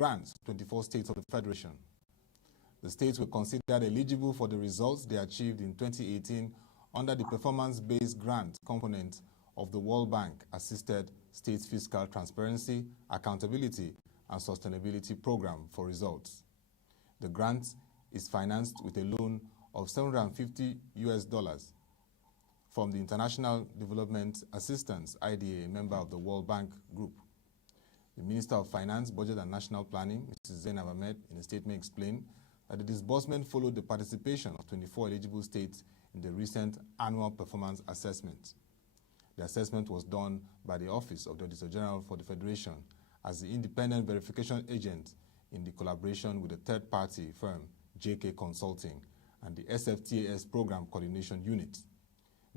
grants, 24 states of the Federation. The states were considered eligible for the results they achieved in 2018 under the performance-based grant component of the World Bank-assisted State Fiscal Transparency, Accountability, and Sustainability Program for results. The grant is financed with a loan of $750 from the International Development Assistance, IDA, a member of the World Bank Group. The Minister of Finance, Budget and National Planning, Mrs. Zainab Ahmed, in a statement explained that the disbursement followed the participation of 24 eligible states in the recent annual performance assessment. The assessment was done by the Office of the Auditor General for the Federation as the independent verification agent in the collaboration with the third-party firm JK Consulting and the SFTAS Program Coordination Unit.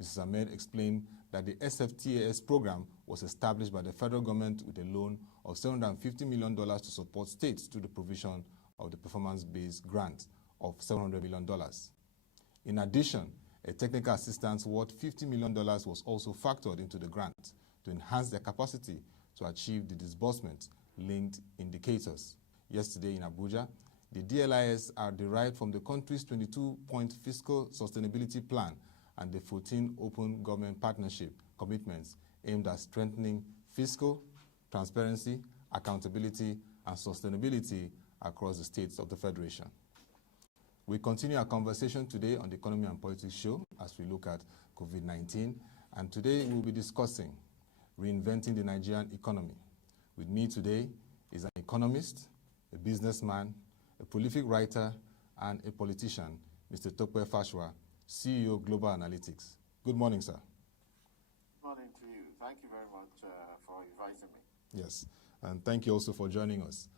Mrs. Ahmed explained that the SFTAS program was established by the federal government with a loan of $750 million to support states through the provision of the performance-based grant of $700 million. In addition, a technical assistance worth $50 million was also factored into the grant to enhance their capacity to achieve the disbursement-linked indicators. Yesterday in Abuja, the DLIS are derived from the country's 22-point fiscal sustainability plan and the 14 open government partnership commitments aimed at strengthening fiscal, transparency, accountability, and sustainability across the states of the Federation. We continue our conversation today on the Economy and Politics show as we look at COVID-19, and today we'll be discussing reinventing the Nigerian economy. With me today is an economist, a businessman, a prolific writer, and a politician, Mr. Tope Fasua, CEO of Global Analytics. Good morning, sir. Good morning to you. Thank you very much for inviting me. Yes, and thank you also for joining us.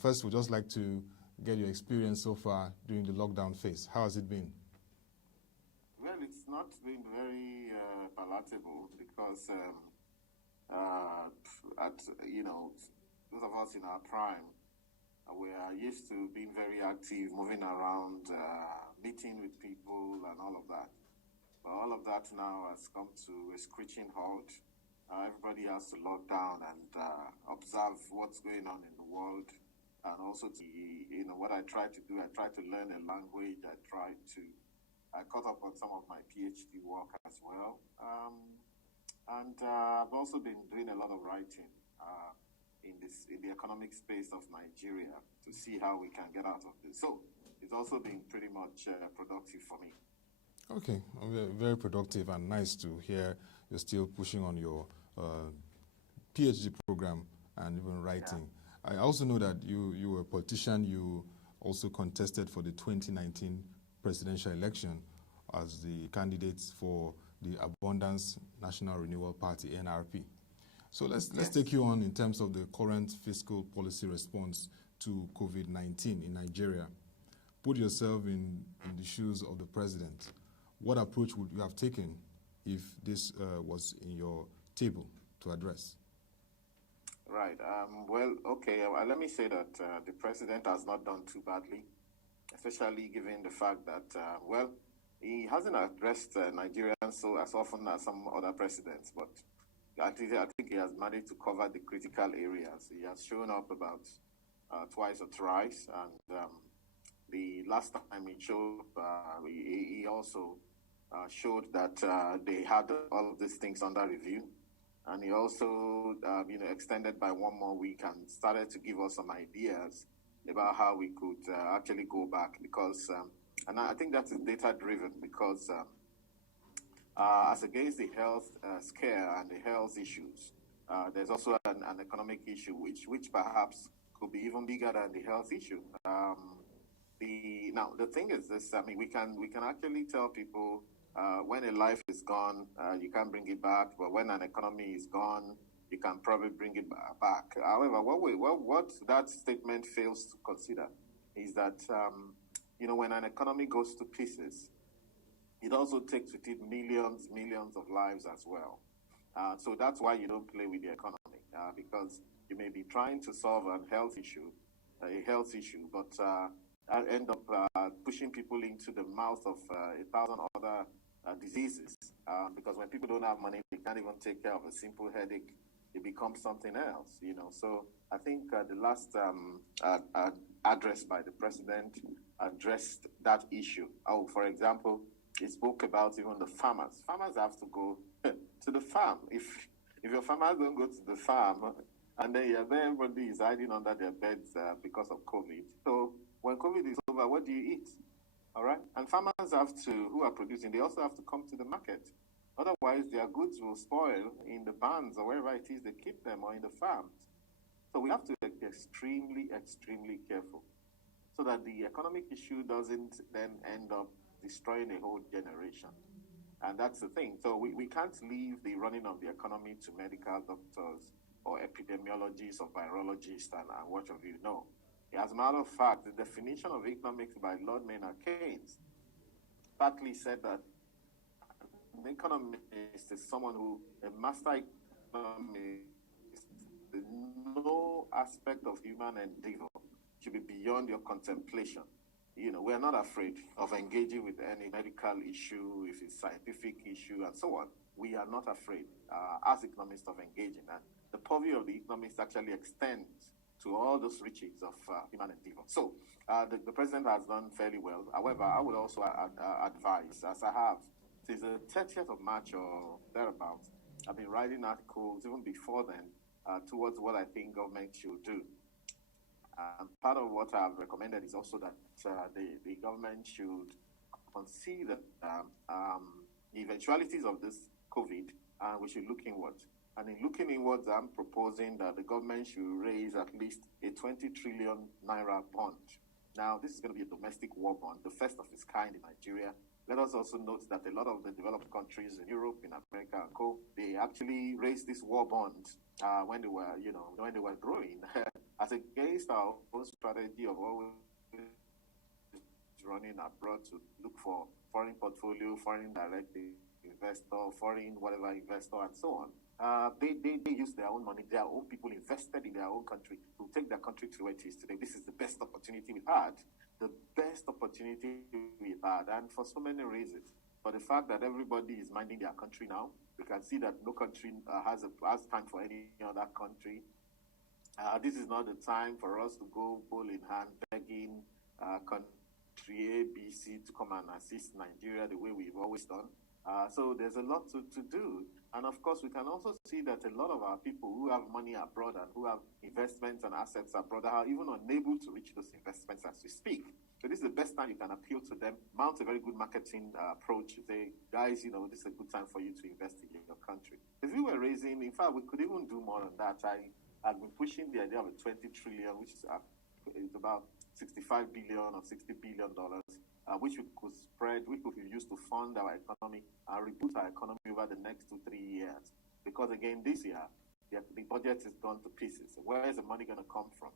First, we'd just like to get your experience so far during the lockdown phase. How has it been? Well, it's not been very palatable because, those of us in our prime, we are used to being very active, moving around, meeting with people and all of that. But all of that now has come to a screeching halt. Everybody has to lock down and observe what's going on in the world. And also, what I try to do, I try to learn a language. I caught up on some of my PhD work as well. And I've also been doing a lot of writing in the economic space of Nigeria to see how we can get out of this. So it's also been pretty much productive for me. Okay, very productive and nice to hear you're still pushing on your PhD program and even writing. Yeah. I also know that you were a politician. You also contested for the 2019 presidential election as the candidate for the Abundance National Renewal Party, NRP. So let's take you on in terms of the current fiscal policy response to COVID-19 in Nigeria. Put yourself in the shoes of the president. What approach would you have taken if this was in your table to address? Right. Let me say that the president has not done too badly, especially given the fact that, he hasn't addressed Nigerians so as often as some other presidents, but I think he has managed to cover the critical areas. He has shown up about twice or thrice, and the last time he showed up, he also showed that they had all of these things under review. And he also, extended by one more week and started to give us some ideas about how we could actually go back. Because, and I think that is data-driven because as against the health scare and the health issues, there's also an economic issue which perhaps could be even bigger than the health issue. Now, the thing is this, we can actually tell people when a life is gone, you can't bring it back, but when an economy is gone, you can probably bring it back. However, what that statement fails to consider is that, when an economy goes to pieces, it also takes with it millions of lives as well. So that's why you don't play with the economy, because you may be trying to solve a health issue, but end up pushing people into the mouth of 1,000 other diseases. Because when people don't have money, they can't even take care of a simple headache it becomes something else, So I think the last address by the president addressed that issue. Oh, for example, he spoke about even the farmers. Farmers have to go to the farm. If your farmers don't go to the farm, and then everybody is hiding under their beds because of COVID. So when COVID is over, what do you eat? All right? And farmers who are producing, they also have to come to the market. Otherwise, their goods will spoil in the barns or wherever it is they keep them, or in the farms. So we have to be extremely, extremely careful so that the economic issue doesn't then end up destroying a whole generation. And that's the thing. So we can't leave the running of the economy to medical doctors or epidemiologists or virologists and what have you. No. As a matter of fact, the definition of economics by Lord Maynard Keynes partly said that an economist is someone a master economist, no aspect of human endeavor should be beyond your contemplation. We're not afraid of engaging with any medical issue, if it's scientific issue, and so on. We are not afraid, as economists, of engaging. And the purview of the economists actually extends to all those reaches of human endeavor. So the president has done fairly well. However, I would also advise, as I have, since the 30th of March or thereabouts, I've been writing articles even before then towards what I think government should do. Part of what I've recommended is also that the government should consider the eventualities of this COVID, and we should look inward. And in looking inwards, I'm proposing that the government should raise at least a 20 trillion naira bond. Now, this is going to be a domestic war bond, the first of its kind in Nigeria. Let us also note that a lot of the developed countries in Europe, in America, and co, they actually raised this war bond when they were growing, as against our own strategy of always running abroad to look for foreign portfolio, foreign direct investor, foreign whatever investor, and so on. They use their own money, their own people invested in their own country to take their country to where it is today. This is the best opportunity we've had. The best opportunity we've had, and for so many reasons. For the fact that everybody is minding their country now, we can see that no country has time for any other country. This is not the time for us to go bowl in hand begging country A, B, C to come and assist Nigeria the way we've always done. So there's a lot to do. And of course, we can also see that a lot of our people who have money abroad and who have investments and assets abroad are even unable to reach those investments as we speak. So this is the best time you can appeal to them, mount a very good marketing approach, say, guys, this is a good time for you to invest in your country. If we were raising, in fact, we could even do more than that. I've been pushing the idea of a 20 trillion, which is about $65 billion or $60 billion, which we could spread, which we could use to fund our economy and reboot our economy over the next 2-3 years. Because again, this year, the budget is gone to pieces. Where is the money going to come from?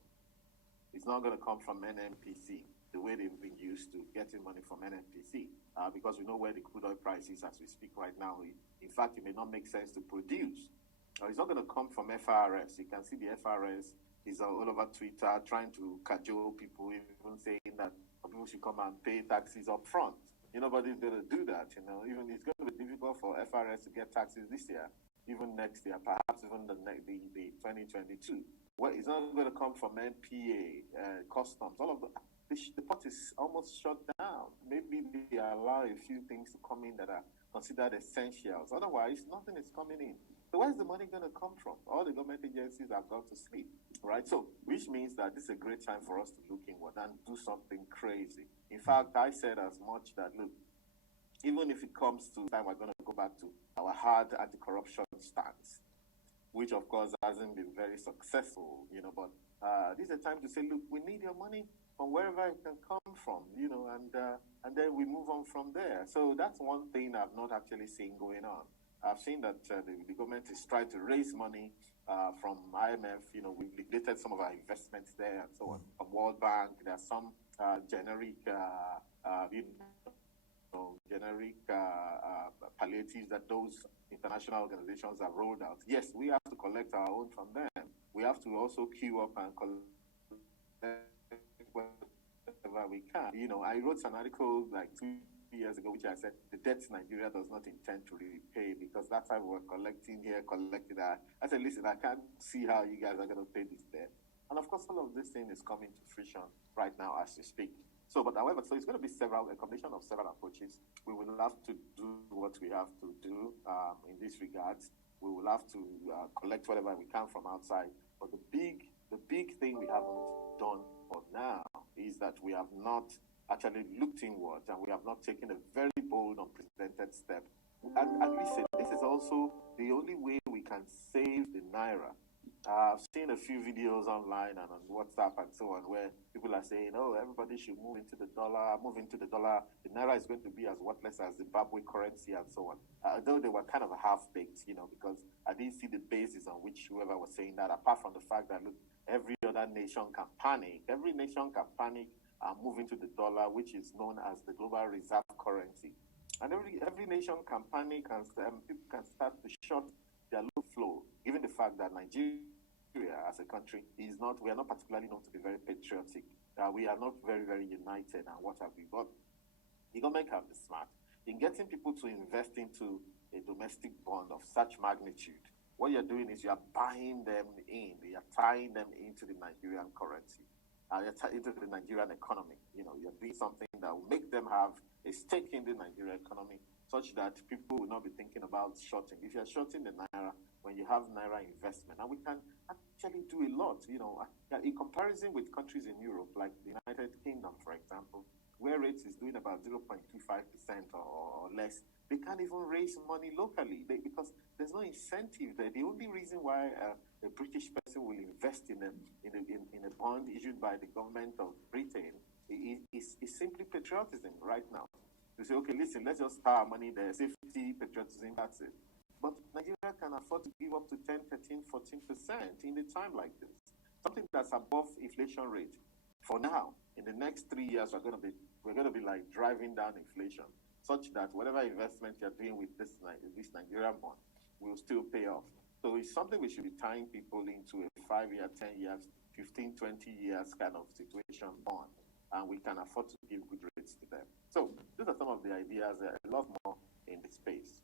It's not going to come from NNPC, the way they've been used to getting money from NNPC, because we know where the crude oil price is as we speak right now. In fact, it may not make sense to produce. It's not going to come from FRS. You can see the FRS is all over Twitter trying to cajole people, even saying that people should come and pay taxes up front. Nobody's going to do that. Even it's going to be difficult for FRS to get taxes this year, even next year, perhaps even the 2022. Well, it's not going to come from NPA, customs, all of the pot is almost shut down. Maybe they allow a few things to come in that are considered essentials. Otherwise, nothing is coming in. So where's the money going to come from? All the government agencies have gone to sleep, right? So, which means that this is a great time for us to look inward and do something crazy. In fact, I said as much that, look, even if it comes to time, we're going to go back to our hard anti-corruption stance, which of course hasn't been very successful, but this is a time to say, look, we need your money from wherever it can come from, and then we move on from there. So that's one thing I've not actually seen going on. I've seen that the government is trying to raise money from IMF. We've liquidated some of our investments there and so on. From World Bank, there are some generic palliatives that those international organizations have rolled out. Yes, we have to collect our own from them. We have to also queue up and collect whatever we can. I wrote an article like 2 years ago, which I said the debts Nigeria does not intend to repay, because that time we were collecting here, collecting that. I said, listen, I can't see how you guys are going to pay this debt. And of course, all of this thing is coming to fruition right now as we speak. So, but however, so it's going to be a combination of several approaches. We will have to do what we have to do in this regards. We will have to collect whatever we can from outside. But the big thing we haven't done for now is that we have not actually looked inwards, and we have not taken a very bold, unprecedented step. And listen, this is also the only way we can save the Naira. I've seen a few videos online and on WhatsApp and so on where people are saying, oh, everybody should move into the dollar. The Naira is going to be as worthless as Zimbabwe currency and so on. Though they were kind of half-baked, because I didn't see the basis on which whoever was saying that, apart from the fact that, look, every other nation can panic. Every nation can panic and move into the dollar, which is known as the global reserve currency. And every nation can panic, and people can start to short their low flow, given the fact that Nigeria as a country we are not particularly known to be very patriotic. We are not very, very united and what have we. But the government can be smart in getting people to invest into a domestic bond of such magnitude. What you're doing is you are buying them in, you are tying them into the Nigerian currency, into the Nigerian economy. You're doing something that will make them have a stake in the Nigerian economy, such that people will not be thinking about shorting. If you're shorting the Naira, when you have Naira investment, and we can actually do a lot, in comparison with countries in Europe, like the United Kingdom, for example, where rates is doing about 0.25% or less, they can't even raise money locally because there's no incentive there. The only reason why a British person will invest in a bond issued by the government of Britain is simply patriotism right now. You say, okay, listen, let's just have money there, safety, patriotism, that's it. But Nigeria can afford to give up to 10, 13, 14% in a time like this. Something that's above inflation rate. For now, in the next 3 years, we're going to be like driving down inflation, such that whatever investment you're doing with this Nigerian bond will still pay off. So it's something we should be tying people into a 5 year, 10 years, 15, 20 years kind of situation bond. And we can afford to give good rates to them. So these are some of the ideas. A lot more in the space.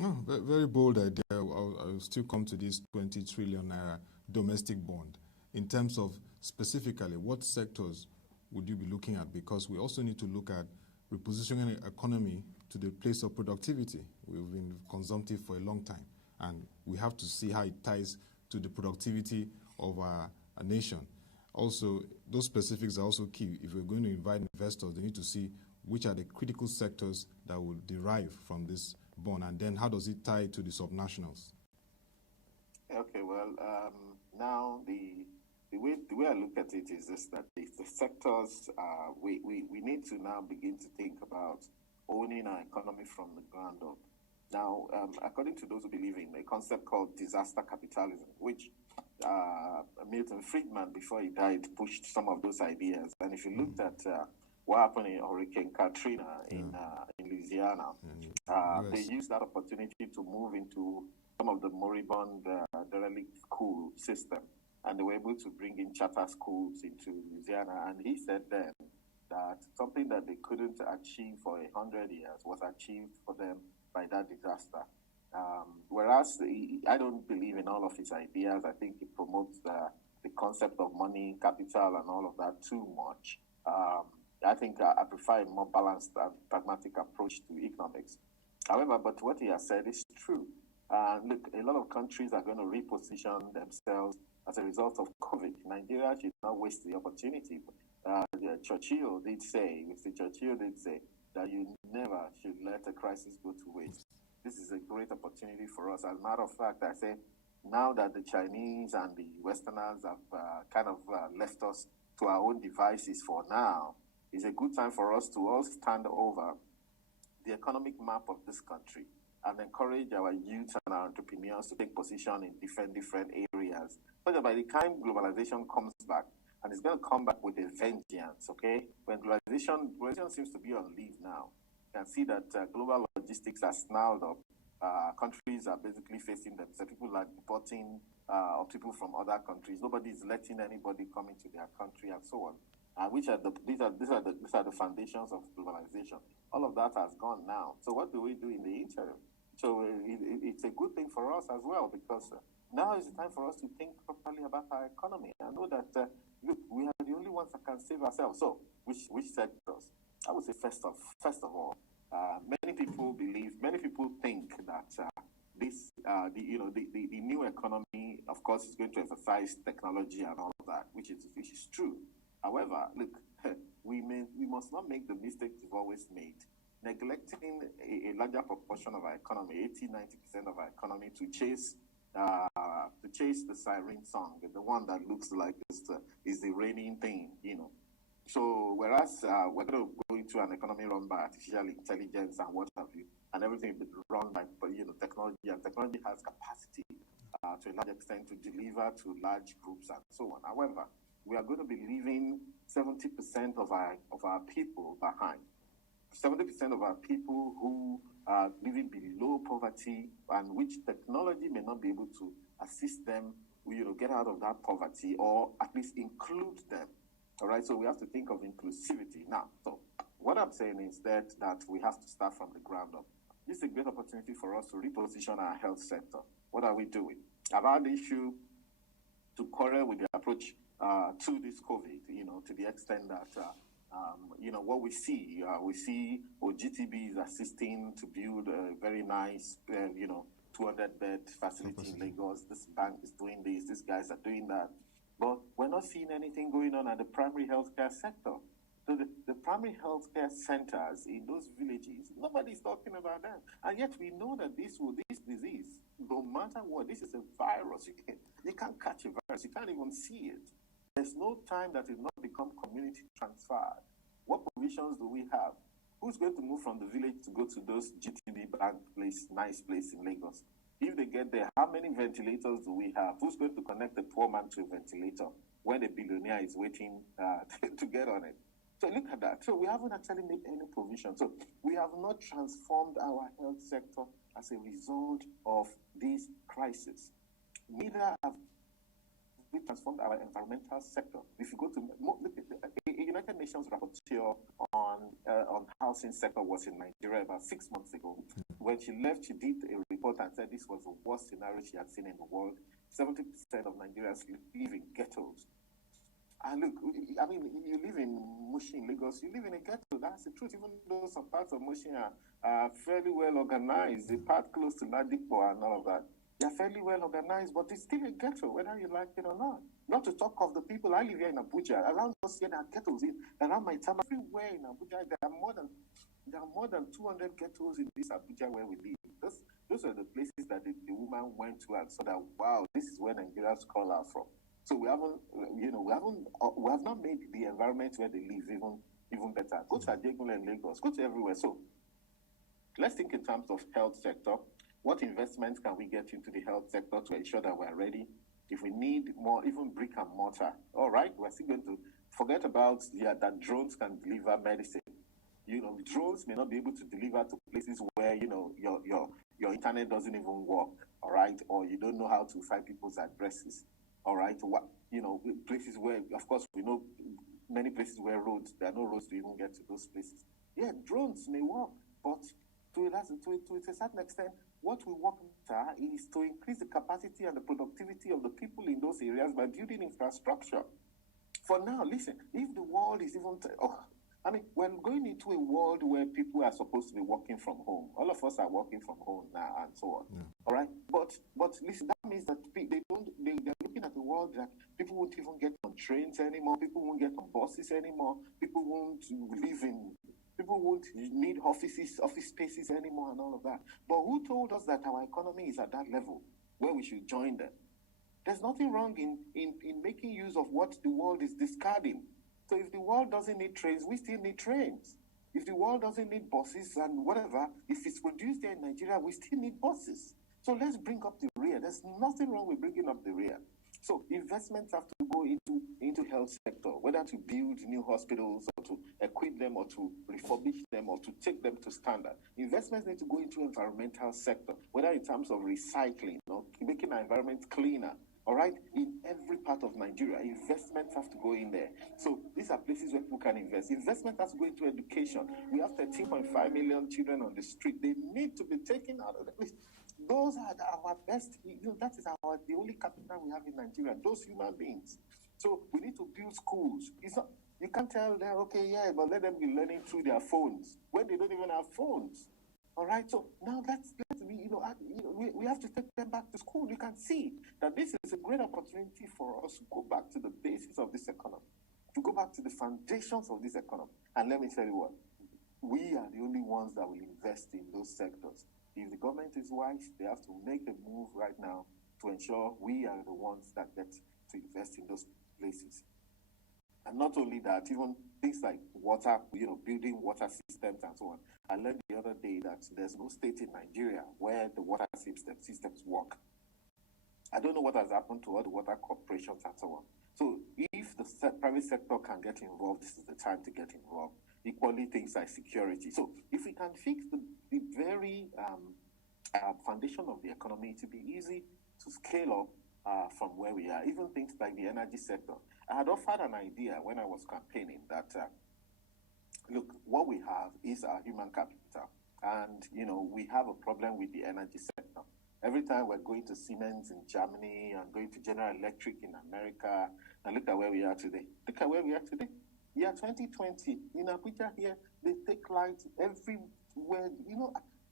Oh, very bold idea. I'll still come to this 20 trillion naira domestic bond. In terms of specifically, what sectors would you be looking at? Because we also need to look at repositioning the economy to the place of productivity. We've been consumptive for a long time, and we have to see how it ties to the productivity of our nation. Also, those specifics are also key. If we're going to invite investors, they need to see which are the critical sectors that will derive from this bond, and then how does it tie to the subnationals? Okay, well, now the way I look at it is this, that the sectors, we need to now begin to think about owning our economy from the ground up. Now, according to those who believe in a concept called disaster capitalism, which Milton Friedman, before he died, pushed some of those ideas. And if you looked at what happened in Hurricane Katrina in Louisiana, they used that opportunity to move into some of the moribund derelict school system, and they were able to bring in charter schools into Louisiana. And he said then that something that they couldn't achieve for 100 years was achieved for them by that disaster. Whereas I don't believe in all of his ideas. I think he promotes the concept of money, capital, and all of that too much. I think I prefer a more balanced and pragmatic approach to economics. However, but what he has said is true. Look, a lot of countries are going to reposition themselves as a result of COVID. Nigeria should not waste the opportunity. Mr. Churchill did say that you never should let a crisis go to waste. This is a great opportunity for us. As a matter of fact, I say now that the Chinese and the Westerners have kind of left us to our own devices for now, it's a good time for us to all stand over the economic map of this country and encourage our youth and our entrepreneurs to take position in different areas. So that by the time globalization comes back, and it's going to come back with a vengeance, okay? When globalization seems to be on leave now, you can see that global logistics are snarled up. Countries are basically facing themselves. People are deporting people from other countries. Nobody is letting anybody come into their country and so on. These are the foundations of globalization. All of that has gone now. So what do we do in the interim? So it's a good thing for us as well, because now is the time for us to think properly about our economy. I know that look, we are the only ones that can save ourselves. So which sectors? I would say first of all, many people think that the new economy, of course, is going to emphasize technology and all of that, which is true. However, look, we must not make the mistakes we've always made, neglecting a larger proportion of our economy, 80-90% of our economy, to chase the siren song, the one that looks like is the reigning thing, So whereas we're going to go into an economy run by artificial intelligence and what have you, and everything is run by technology, and technology has capacity to a large extent to deliver to large groups and so on. However, we are going to be leaving 70% of our people behind. 70% of our people who are living below poverty, and which technology may not be able to assist them, get out of that poverty, or at least include them. All right, so we have to think of inclusivity. Now, so what I'm saying is that we have to start from the ground up. This is a great opportunity for us to reposition our health sector. What are we doing? I've had the issue to quarrel with the approach to this COVID, to the extent that, what we see GTB is assisting to build a very nice, 200-bed facility in Lagos. This bank is doing this guys are doing that. But we're not seeing anything going on at the primary healthcare sector. So the primary healthcare centers in those villages, nobody's talking about them. And yet we know that this disease, no matter what, this is a virus. You can't catch a virus. You can't even see it. There's no time that it not become community transferred. What provisions do we have? Who's going to move from the village to go to those GTB bank nice place in Lagos? If they get there, how many ventilators do we have? Who's going to connect a poor man to a ventilator when a billionaire is waiting to get on it? So look at that. So we haven't actually made any provision. So we have not transformed our health sector as a result of this crisis. Neither have we transformed our environmental sector. If you go to look at the United Nations rapporteur on housing sector was in Nigeria about 6 months ago. When she left, she did a report and said this was the worst scenario she had seen in the world. 70% of Nigerians live in ghettos. And look, I mean, you live in Mushi in Lagos, you live in a ghetto. That's the truth. Even though some parts of Mushi are fairly well organized, the part close to Ladipo and all of that, they're fairly well organized, but it's still a ghetto, whether you like it or not. Not to talk of the people. I live here in Abuja. Around us here, there are ghettos. Around my town, everywhere in Abuja, there are more than 200 ghettos in this Abuja where we live. Those are the places that the woman went to and saw that, wow, this is where Nigerians call her from. So we have not made the environment where they live even better. Go to Ajegunle and Lagos. Go to everywhere. So let's think in terms of health sector. What investments can we get into the health sector to ensure that we're ready? If we need more, even brick and mortar, all right, we're still going to forget about that drones can deliver medicine. Drones may not be able to deliver to places where your internet doesn't even work, all right, or you don't know how to find people's addresses. All right, places where, of course, we know many places where there are no roads to even get to those places. Yeah, drones may work, but to a certain extent, what we want is to increase the capacity and the productivity of the people in those areas by building infrastructure. For now, listen, if the world is even... we're going into a world where people are supposed to be working from home. All of us are working from home now and so on. Yeah. All right? But listen, that means that they're looking at the world that people won't even get on trains anymore. People won't get on buses anymore. People won't need office spaces anymore and all of that. But who told us that our economy is at that level where we should join them? There's nothing wrong in making use of what the world is discarding. So if the world doesn't need trains, we still need trains. If the world doesn't need buses and whatever, if it's produced there in Nigeria, we still need buses. So let's bring up the rear. There's nothing wrong with bringing up the rear. So investments have to go into health sector, whether to build new hospitals or to equip them or to refurbish them or to take them to standard. Investments need to go into environmental sector, whether in terms of recycling or making our environment cleaner. All right, in every part of Nigeria, investments have to go in there. So these are places where people can invest. Investment has to go into education. We have 13.5 million children on the street. They need to be taken out of the place. Those are our best. That is the only capital we have in Nigeria. Those human beings. So we need to build schools. It's not. You can't tell them, okay, yeah, but let them be learning through their phones when they don't even have phones. All right, so now we have to take them back to school. You can see that this is a great opportunity for us to go back to the basis of this economy, to go back to the foundations of this economy. And let me tell you what, we are the only ones that will invest in those sectors. If the government is wise, they have to make a move right now to ensure we are the ones that get to invest in those places. And not only that, even things like water, building water systems and so on. I learned the other day that there's no state in Nigeria where the water systems work. I don't know what has happened to all the water corporations and so on. So if the private sector can get involved, this is the time to get involved. Equally, things like security. So if we can fix the very foundation of the economy, it will be easy to scale up from where we are. Even things like the energy sector. I had offered an idea when I was campaigning that, look, what we have is our human capital. And, we have a problem with the energy sector. Every time we're going to Siemens in Germany and going to General Electric in America, and look at where we are today. Look at where we are today. Year 2020, in Abuja here, they take light everywhere.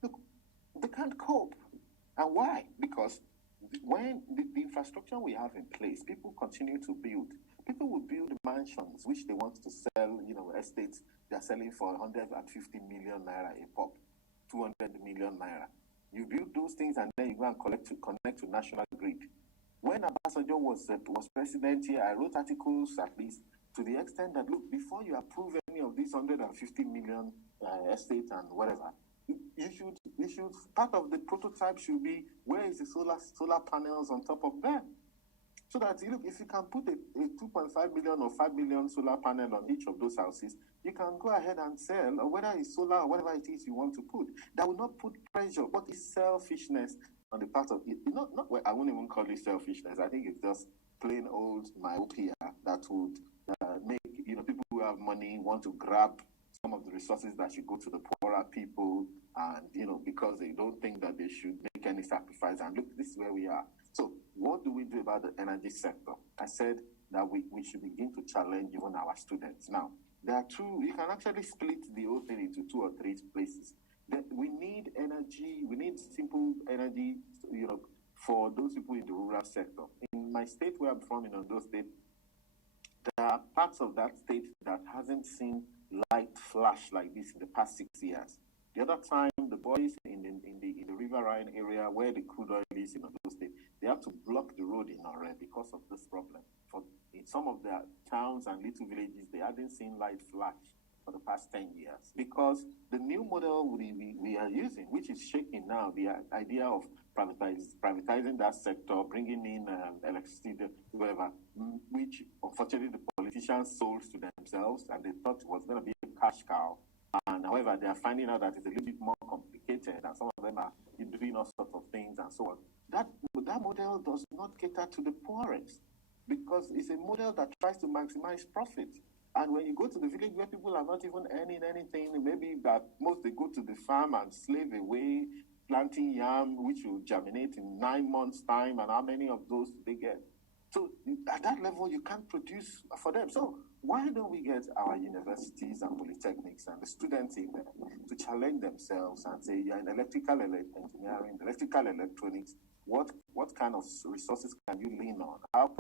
Look, they can't cope. And why? Because when the infrastructure we have in place, people continue to build. People will build mansions which they want to sell, estates they're selling for 150 million naira a pop, 200 million naira. You build those things and then you go and connect to national grid. When Obasanjo was president here, I wrote articles at least to the extent that, look, before you approve any of these 150 million estates and whatever, you should part of the prototype should be where is the solar panels on top of them. So that if you can put a 2.5 million or 5 million solar panel on each of those houses, you can go ahead and sell, or whether it's solar or whatever it is you want to put. That will not put pressure. What is selfishness on the part of it? I won't even call it selfishness. I think it's just plain old myopia that would make people who have money want to grab some of the resources that should go to the poorer people, and because they don't think that they should make any sacrifice. And look, this is where we are. So what do we do about the energy sector? I said that we should begin to challenge even our students. Now, there are two, you can actually split the whole thing into 2 or 3 places. We need energy, we need simple energy, for those people in the rural sector. In my state where I'm from, in Ondo State, there are parts of that state that hasn't seen light flash like this in the past 6 years. The other time, the boys in the riverine area where the crude oil is in Ondo State, they have to block the road in Ore because of this problem. In some of their towns and little villages, they hadn't seen light flash for the past 10 years. Because the new model we are using, which is shaking now, the idea of privatizing that sector, bringing in electricity, whatever, which unfortunately the politicians sold to themselves, and they thought it was going to be a cash cow. And however, they are finding out that it's a little bit more complicated, and some of them are doing all sorts of things and so on. That model does not cater to the poorest, because it's a model that tries to maximize profit. And when you go to the village where people are not even earning anything, maybe that most they go to the farm and slave away, planting yam, which will germinate in 9 months' time, and how many of those do they get? So at that level, you can't produce for them. So why don't we get our universities and polytechnics and the students in there to challenge themselves and say, yeah, in electrical engineering, electrical electronics, what kind of resources can you lean on? How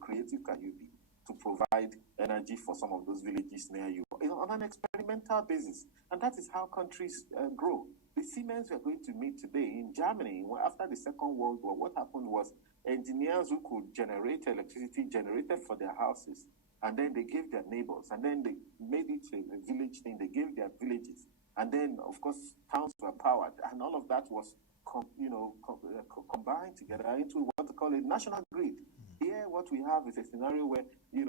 creative can you be to provide energy for some of those villages near you, on an experimental basis? And that is how countries grow. The Siemens we are going to meet today in Germany, after the Second World War, what happened was engineers who could generate electricity generated for their houses, and then they gave their neighbors, and then they made it a village thing. They gave their villages, and then of course towns were powered, and all of that was combined together into what they call a national grid. Here, what we have is a scenario where we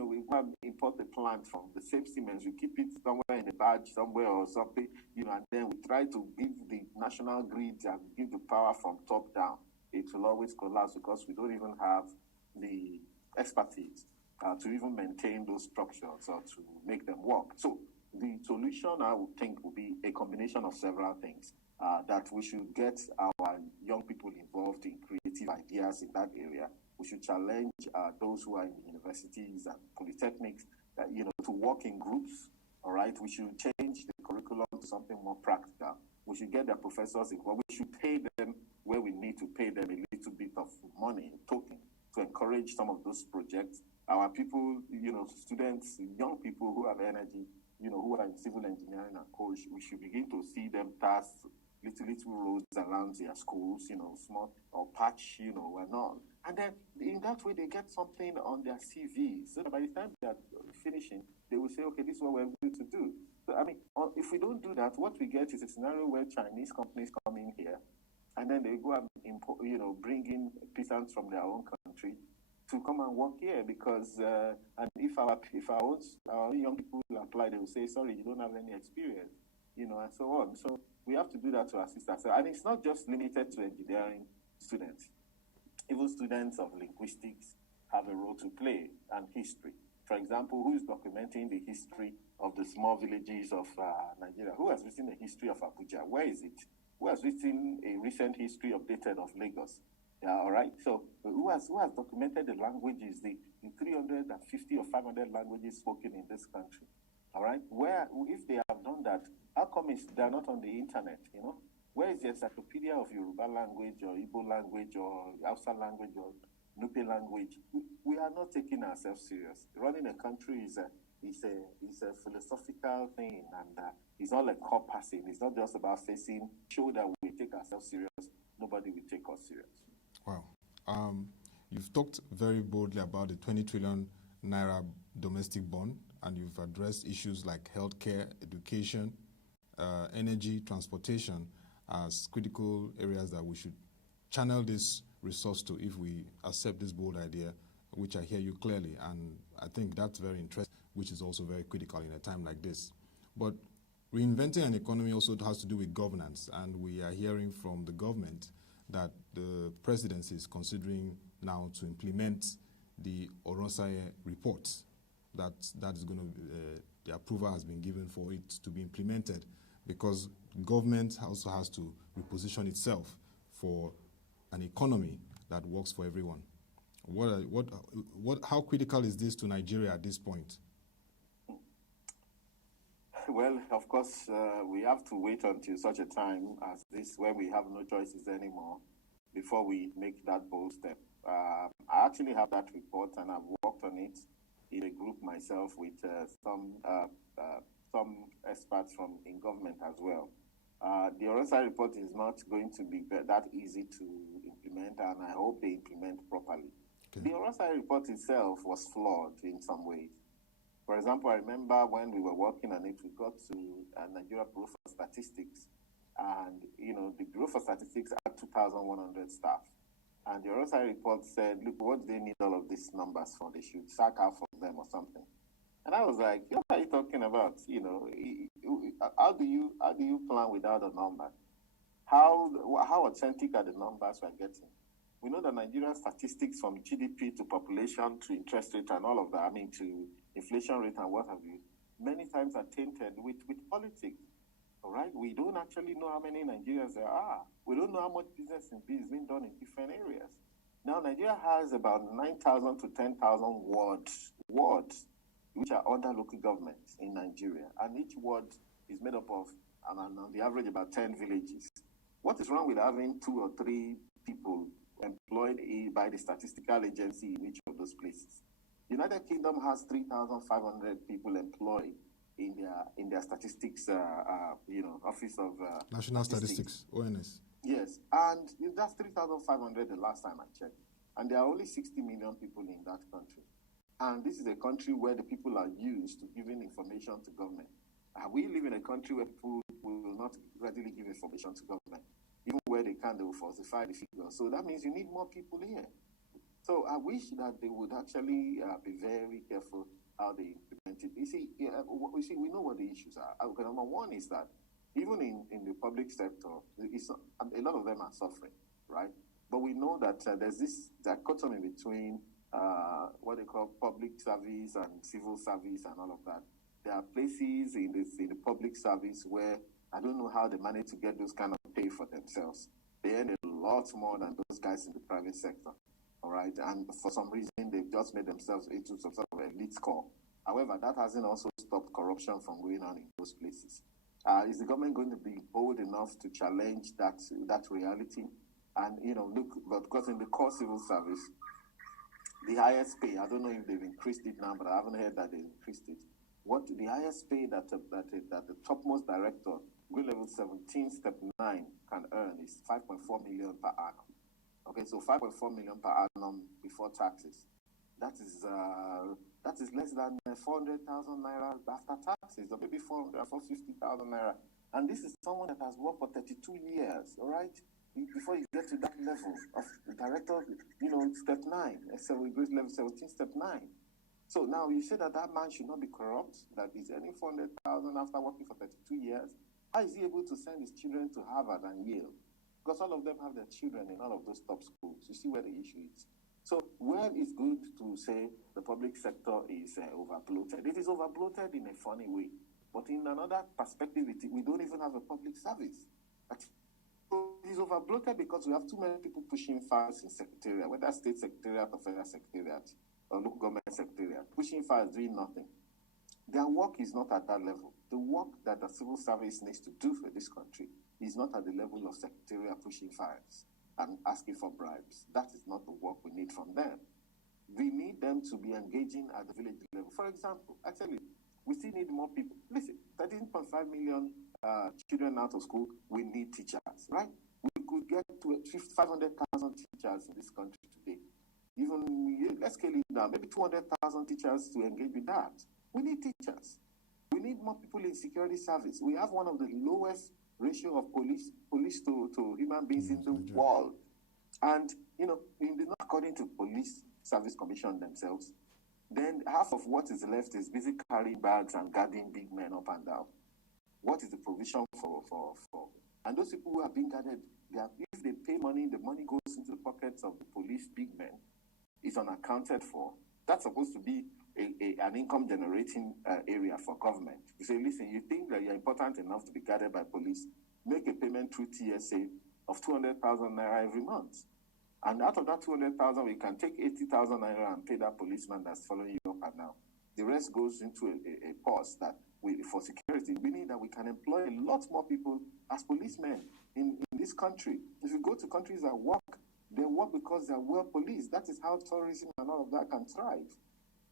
import the plant from the same Siemens, we keep it somewhere in a badge somewhere or something, and then we try to give the national grid and give the power from top down. It will always collapse because we don't even have the expertise to even maintain those structures or to make them work. So the solution, I would think, would be a combination of several things. That we should get our young people involved in creative ideas in that area. We should challenge those who are in universities and polytechnics, to work in groups. All right, we should change the curriculum to something more practical. We should get their professors involved. We should pay them where we need to pay them a little bit of money, token, to encourage some of those projects. Our people, students, young people who have energy, who are in civil engineering and coach, we should begin to see them task little roads around their schools, small or patch, and all. And then in that way, they get something on their CV. So by the time they are finishing, they will say, okay, this is what we're able to do. So, if we don't do that, what we get is a scenario where Chinese companies come in here, and then they go and bring in peasants from their own country to come and work here because, and if our young people apply, they will say, sorry, you don't have any experience, and so on. So we have to do that to assist ourselves. And it's not just limited to engineering students. Even students of linguistics have a role to play, and history. For example, who is documenting the history of the small villages of Nigeria? Who has written the history of Abuja? Where is it? Who has written a recent history updated of Lagos? Yeah, all right. So who has documented the languages, the 350 or 500 languages spoken in this country? All right. Where, if they have done that, how come they're not on the internet? Where is the encyclopedia of Yoruba language or Igbo language or Hausa language or Nupe language? We are not taking ourselves serious. Running a country is a philosophical thing, and it's not like cop passing. It's not just about show that we take ourselves serious. Nobody will take us serious. Wow. You've talked very boldly about the 20 trillion naira domestic bond, and you've addressed issues like healthcare, education, energy, transportation as critical areas that we should channel this resource to if we accept this bold idea, which I hear you clearly, and I think that's very interesting, which is also very critical in a time like this. But reinventing an economy also has to do with governance, and we are hearing from the government that the presidency is considering now to implement the Oronsaye report. That is going to the approval has been given for it to be implemented, because government also has to reposition itself for an economy that works for everyone. How critical is this to Nigeria at this point? Well, of course, we have to wait until such a time as this, where we have no choices anymore, before we make that bold step. I actually have that report, and I've worked on it in a group myself with some experts in government as well. The Oronsaye report is not going to be that easy to implement, and I hope they implement properly. Okay. The Oronsaye report itself was flawed in some ways. For example, I remember when we were working on it, we got to Nigeria Bureau for Statistics, and the Bureau for Statistics had 2,100 staff. And the Oronsaye report said, look, what do they need all of these numbers for? They should sack out from them or something. And I was like, what are you talking about? How do you plan without a number? How authentic are the numbers we're getting? We know that Nigerian statistics, from GDP to population to interest rate and all of that, to inflation rate and what have you, many times are tainted with politics. All right? We don't actually know how many Nigerians there are. We don't know how much business is being done in different areas. Now, Nigeria has about 9,000 to 10,000 wards, which are under local governments in Nigeria. And each ward is made up of, on the average, about 10 villages. What is wrong with having 2 or 3 people employed by the statistical agency in each of those places? United Kingdom has 3,500 people employed in their statistics, Office of National Statistics, ONS. Yes, and that's 3,500 the last time I checked. And there are only 60 million people in that country. And this is a country where the people are used to giving information to government. We live in a country where people will not readily give information to government. Even where they can, they will falsify the figures. So that means you need more people here. So I wish that they would actually be very careful how they implement it. You see, we know what the issues are. Number one is that even in the public sector, a lot of them are suffering, right? But we know that there's this dichotomy between what they call public service and civil service and all of that. There are places in the public service where I don't know how they manage to get those kind of pay for themselves. They earn a lot more than those guys in the private sector. All right, and for some reason they've just made themselves into some sort of elite score. However, that hasn't also stopped corruption from going on in those places. Is the government going to be bold enough to challenge that reality? And look, but because in the core civil service, the highest pay, I don't know if they've increased it now, but I haven't heard that they increased it. What the highest pay that the topmost director, grade level 17, step 9, can earn is 5.4 million per annum. Okay, so 5.4 million per annum before taxes. That is less than 400,000 naira after taxes, or maybe 450,000 naira. And this is someone that has worked for 32 years, all right? Before you get to that level of director, step 9, grade level 17, step 9. So now you say that man should not be corrupt, that he's earning 400,000 after working for 32 years. How is he able to send his children to Harvard and Yale? Because all of them have their children in all of those top schools. You see where the issue is. So, well, it's good to say the public sector is overbloated. It is overbloated in a funny way. But in another perspective, we don't even have a public service. It is overbloated because we have too many people pushing files in secretariat, whether state secretariat or federal secretariat or local government secretariat, pushing files, doing nothing. Their work is not at that level. The work that the civil service needs to do for this country is not at the level of secretariat pushing files and asking for bribes. That is not the work we need from them. We need them to be engaging at the village level. For example, actually, we still need more people. Listen, 13.5 million children out of school, we need teachers, right? We could get to 500,000 teachers in this country today. Even, let's scale it down, maybe 200,000 teachers to engage with that. We need teachers. We need more people in security service. We have one of the lowest ratio of police to human beings in the world. And, according to Police Service Commission themselves, then half of what is left is busy carrying bags and guarding big men up and down. What is the provision for? And those people who are being guarded, if they pay money, the money goes into the pockets of the police big men. It's unaccounted for. That's supposed to be an income-generating area for government. You say, listen, you think that you're important enough to be guarded by police, make a payment through TSA of 200,000 naira every month. And out of that 200,000, we can take 80,000 naira and pay that policeman that's following you up and now. The rest goes into a pause that for security. We need that we can employ a lot more people as policemen in this country. If you go to countries that work, they work because they're well policed. That is how tourism and all of that can thrive.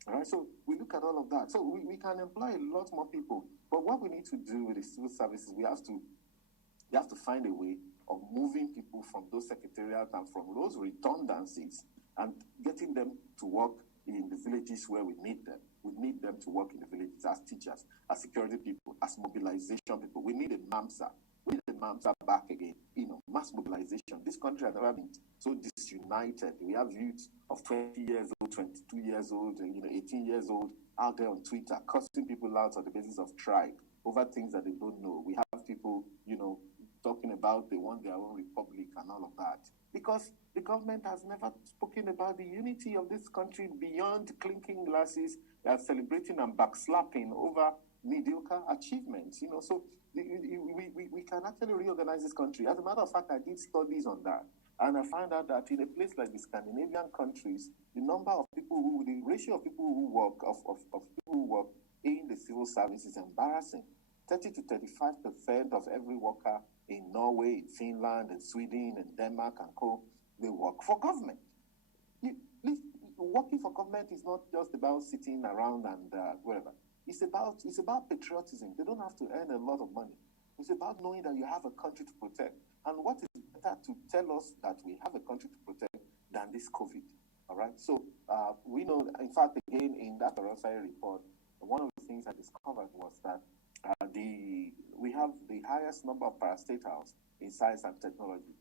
All right, so we look at all of that. So we can employ a lot more people. But what we need to do with the civil services, we have to find a way of moving people from those secretariats and from those redundancies and getting them to work in the villages where we need them. We need them to work in the villages as teachers, as security people, as mobilization people. We need a MAMSA. We need a MAMSA back again. Mass mobilization. This country has never been so disunited. We have youth of 20 years old, 22 years old, 18 years old out there on Twitter, cussing people out on the basis of tribe over things that they don't know. We have people, talking about they want their own republic and all of that. Because the government has never spoken about the unity of this country beyond clinking glasses, celebrating and backslapping over mediocre achievements. So we can actually reorganize this country. As a matter of fact, I did studies on that. And I found out that in a place like the Scandinavian countries, the ratio of people who work, of people who work in the civil service is embarrassing. 30 to 35% of every worker in Norway, in Finland, in Sweden, in Denmark, and co, they work for government. Working for government is not just about sitting around and whatever. It's about patriotism. They don't have to earn a lot of money. It's about knowing that you have a country to protect. And what is better to tell us that we have a country to protect than this COVID? All right. So we know, in fact, again, in that Orosai report, one of the things I discovered was that we have the highest number of parastatals in science and technology.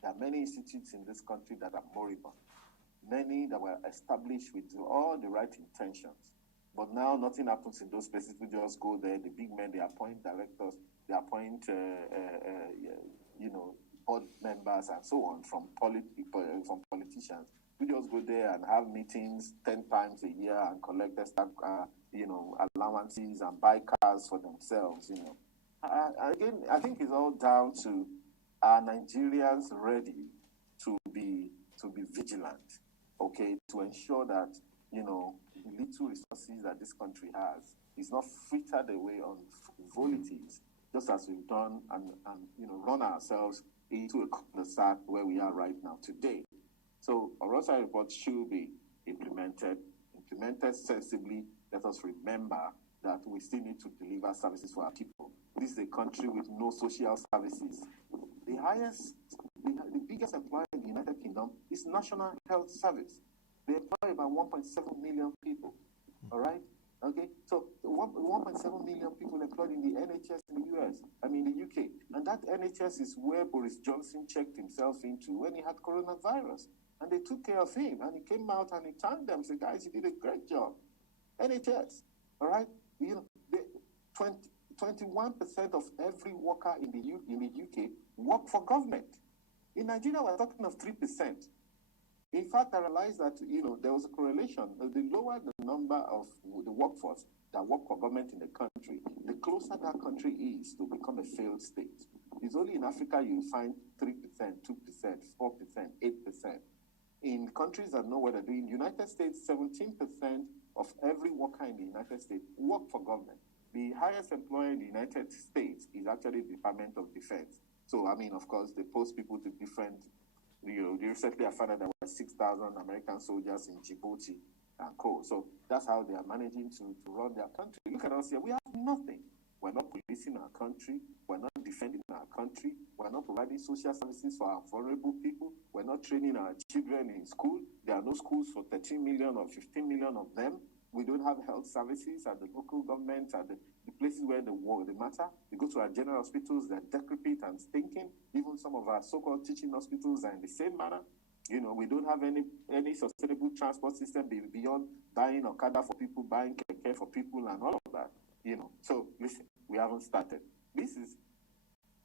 There are many institutes in this country that are moribund, many that were established with all the right intentions. But now nothing happens in those places. We just go there, the big men, they appoint directors, they appoint, board members and so on from politicians. We just go there and have meetings 10 times a year and collect extra, allowances and buy cars for themselves. Again, I think it's all down to are Nigerians ready to be vigilant, okay, to ensure that the little resources that this country has is not frittered away on frivolities, just as we've done and run ourselves into a cul-de-sac where we are right now today. So Orosa report should be implemented sensibly. Let us remember that we still need to deliver services for our people. This is a country with no social services. The biggest employer in the United Kingdom is National Health Service. They employ about 1.7 million people. All right? Okay? So 1.7 million people employed in the NHS in the US, the UK. And that NHS is where Boris Johnson checked himself into when he had coronavirus. And they took care of him. And he came out and he thanked them, said, guys, you did a great job. NHS. All right? 21% of every worker in the UK work for government. In Nigeria, we're talking of 3%. In fact, I realized that, there was a correlation. The lower the number of the workforce that work for government in the country, the closer that country is to become a failed state. It's only in Africa you find 3%, 2%, 4%, 8%. In countries that know what they're doing, United States, 17% of every worker in the United States work for government. The highest employer in the United States is actually the Department of Defense. So, of course, they post people to different, recently I found out there were 6,000 American soldiers in Djibouti and co. So that's how they are managing to run their country. Look at us here. We have nothing. We're not policing our country. We're not defending our country. We're not providing social services for our vulnerable people. We're not training our children in school. There are no schools for 13 million or 15 million of them. We don't have health services at the local government, at the places where they matter. We go to our general hospitals, they're decrepit and stinking. Even some of our so-called teaching hospitals are in the same manner. We don't have any sustainable transport system beyond buying Okada for people, buying keke for people and all of that. So listen, we haven't started. This is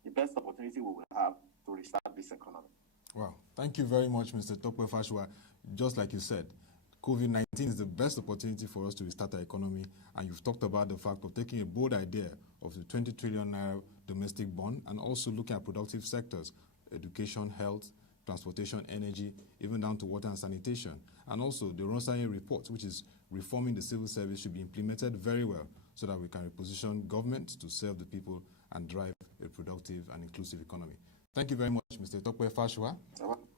the best opportunity we will have to restart this economy. Wow. Thank you very much, Mr. Tope Fasua. Just like you said, COVID-19 is the best opportunity for us to restart our economy, and you've talked about the fact of taking a bold idea of the 20 trillion naira domestic bond and also looking at productive sectors, education, health, transportation, energy, even down to water and sanitation. And also the Reinventing report, which is reforming the civil service, should be implemented very well so that we can reposition government to serve the people and drive a productive and inclusive economy. Thank you very much, Mr. Tope Fasua,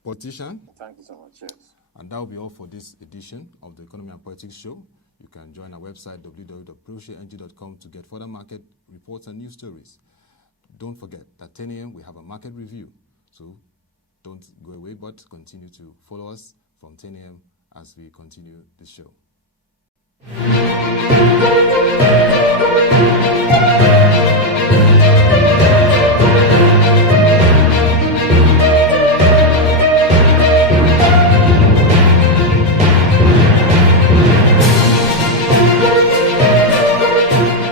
politician. Thank you so much. Yes. And that will be all for this edition of the Economy and Politics Show. You can join our website, www.prosheng.com, to get further market reports and news stories. Don't forget that 10 a.m. we have a market review. So don't go away, but continue to follow us from 10 a.m. as we continue the show.